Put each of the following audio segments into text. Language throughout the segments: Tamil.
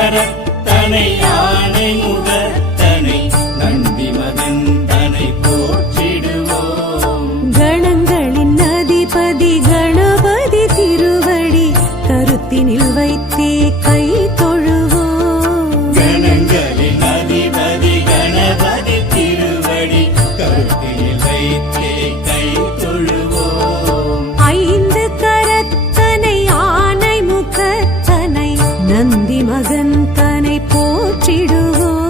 கரத்தனை யானை முகத்தனை நந்தி மகன் தனை போற்றிடுவோம். கணங்களின் அதிபதி கணபதி முருகன் தனை போற்றிடுவோம்.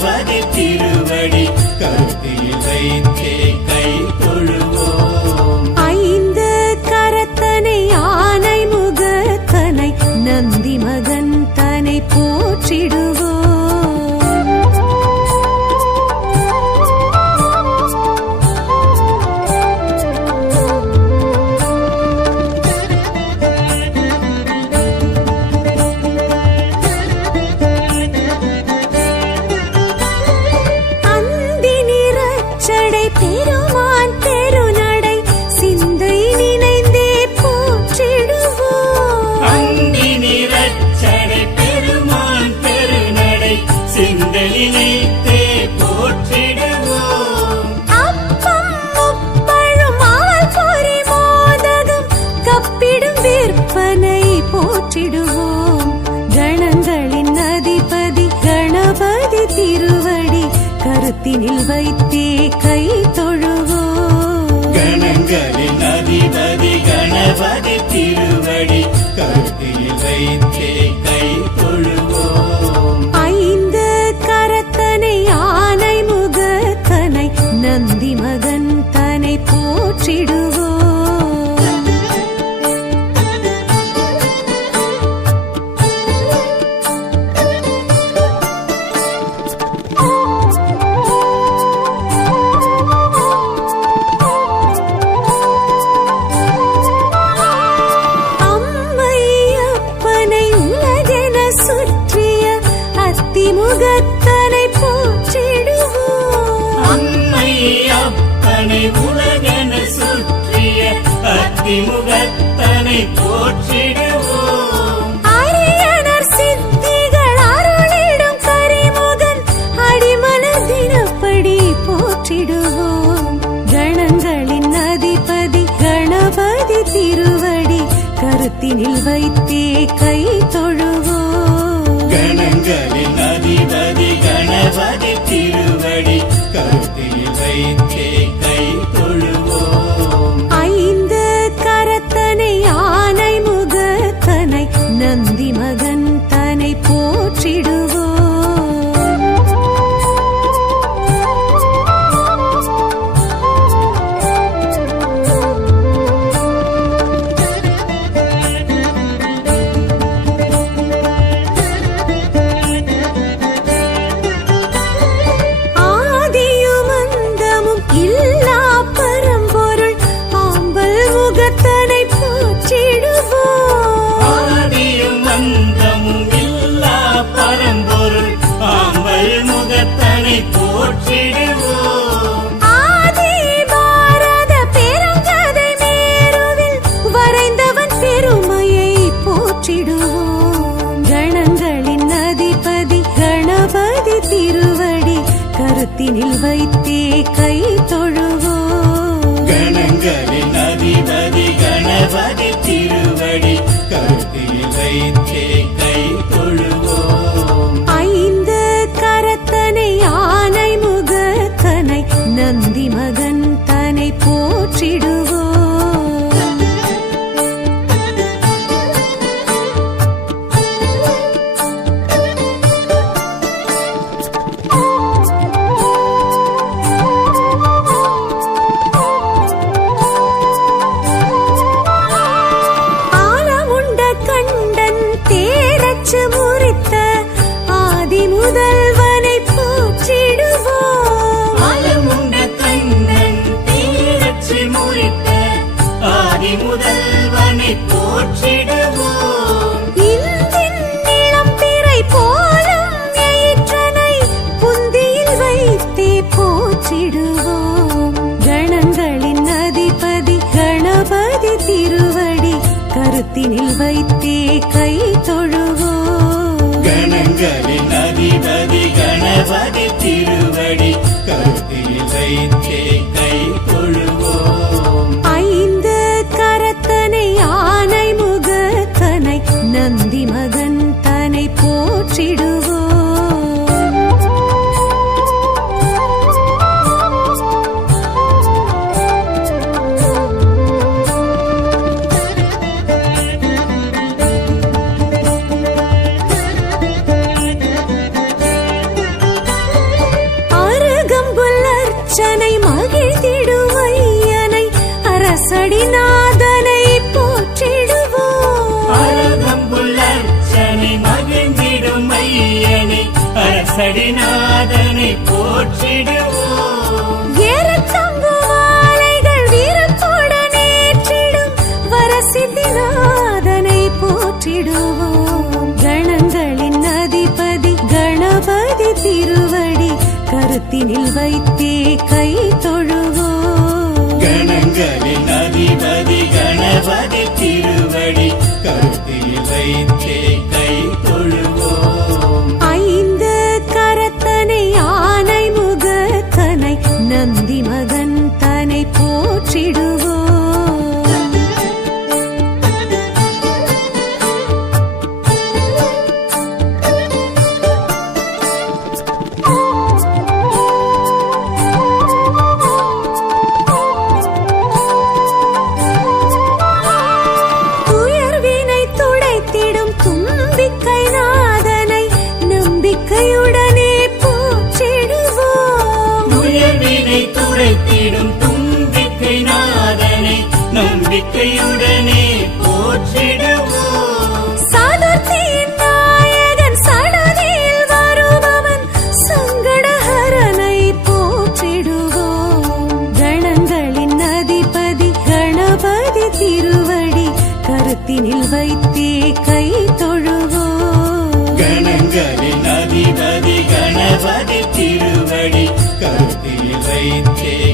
கணபதி திருவடி. கருத்தில் வைத்தே நினைவினில் வைத்தே கை அதிபதி கணபதி திரு கரத்தினில் வைத்தே கை தேரச்சு முறித்த ஆதி முதல்வனை போற்றிடுவோம். அலமுண்ட கண்ணன் தீரச்சி முறித்த ஆதி முதல்வனை போற்றிடுவோம். இந்தின் நிலம் பிறை போலும் எயிற்றனை புந்தியில் வைத்தே போற்றிடுவோம். கணங்களின் அதிபதி கணபதி திருவடி கருத்தினில் வைத்தே கை வைத்தே அரசடிநாதனை போற்றிடுவோம். ஏறத்தங்கு மாலைகள் வீரத்துடன் ஏற்றிடும் வரசித்திநாதனை போற்றிடுவோம். கணங்களின் அதிபதி கணபதி திருவடி கருத்தினில் வைத்தே கை தொழுவோம். கணங்களின் அதிபதி கணபதி திருவடி கருத்தில் வைத்தே கை தொழுவோம். நாதனை நம்பிக்கையுடனே போற்றிடுவோம். உயர்வினை துடைத்திடும் தும்பிக்கை நாதனை நம்பிக்கையுடனே போற்றிடுவோம். சாதுர்த்தியின் நாயகன் சடதியில் வருபவன் சங்கடஹரனை போற்றிடுவோம். கணங்களின் அதிபதி கணபதி திருவடி கருத்தினில் வைத்தே கணபதி திருவடி கருத்தில் வைத்தே.